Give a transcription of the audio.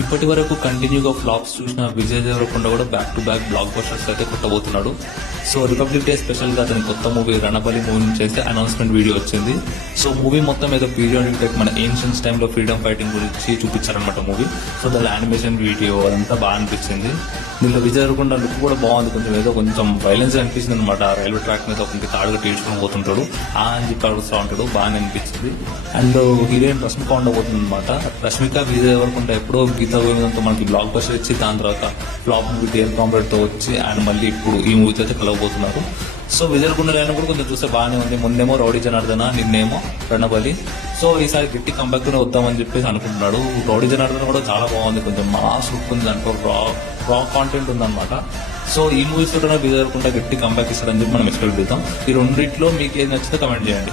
ఇప్పటి వరకు కంటిన్యూగా ఫ్లాప్స్ చూసిన విజయ్ దేవరకొండ కూడా back to back black busters అయితే కొట్టబోతున్నాడు. సో రిపబ్లిక్ డే స్పెషల్ గా అతని కొత్త మూవీ రణబలి మూవీ నుంచి అయితే అనౌన్స్మెంట్ వీడియో వచ్చింది. సో మూవీ మొత్తం ఏదో పీరియాడిక్ టైప్ మన ఏన్షియన్స్ టైంలో ఫ్రీడమ్ ఫైటింగ్ గురించి చూపించారనమాట మూవీ. సో దాని యానిమేషన్ వీడియో అదంతా బాగా అనిపించింది. దీంట్లో విజయ్ దేవరకొండ లుక్ కూడా బాగుంది, కొంచెం వైలెన్స్ అనిపించింది అనమాట. రైల్వే ట్రాక్ మీద ఒక తాడుగా తీర్చుకొని పోతుంటాడు, అని చెప్పి అడుగుతూ ఉంటాడు, బాగా అనిపించింది. అండ్ హీరోయిన్ రష్మిక ఉండబోతుంది అనమాట. రష్మిక విజయ్ దేవరకొండ ఎప్పుడో గీతా గోవిందంతో మనకి బ్లాక్ బస్టర్ ఇచ్చి దాని తర్వాత ఫ్లాప్ మూవీ డేర్ కాంబరేట్ తో వచ్చి అండ్ మళ్ళీ ఇప్పుడు ఈ మూవీతో అయితే కలవబోతున్నారు. సో విజయ్ దేవరకొండ లైన్ కూడా కొంచెం చూస్తే బాగానే ఉంది. ముందేమో రౌడీ జనార్దన, నిన్నేమో రణబలి. సో ఈసారి గట్టి కంబ్యాక్ తోనే వద్దామని చెప్పేసి అనుకుంటున్నాడు. రౌడీ జనార్దన కూడా చాలా బాగుంది, కొంచెం మాస్ లుక్ ఉంది, దాంట్లో రా కాంటెంట్ ఉందన్నమాట. సో ఈ మూవీస్ కూడా విజయ్ దేవరకొండ గట్టి కంబ్యాక్ ఇస్తాడని చెప్పి మనం ఎక్స్పెక్ట్ చేద్దాం. ఈ రెండింటిలో మీకు ఏది నచ్చితే కమెంట్ చేయండి.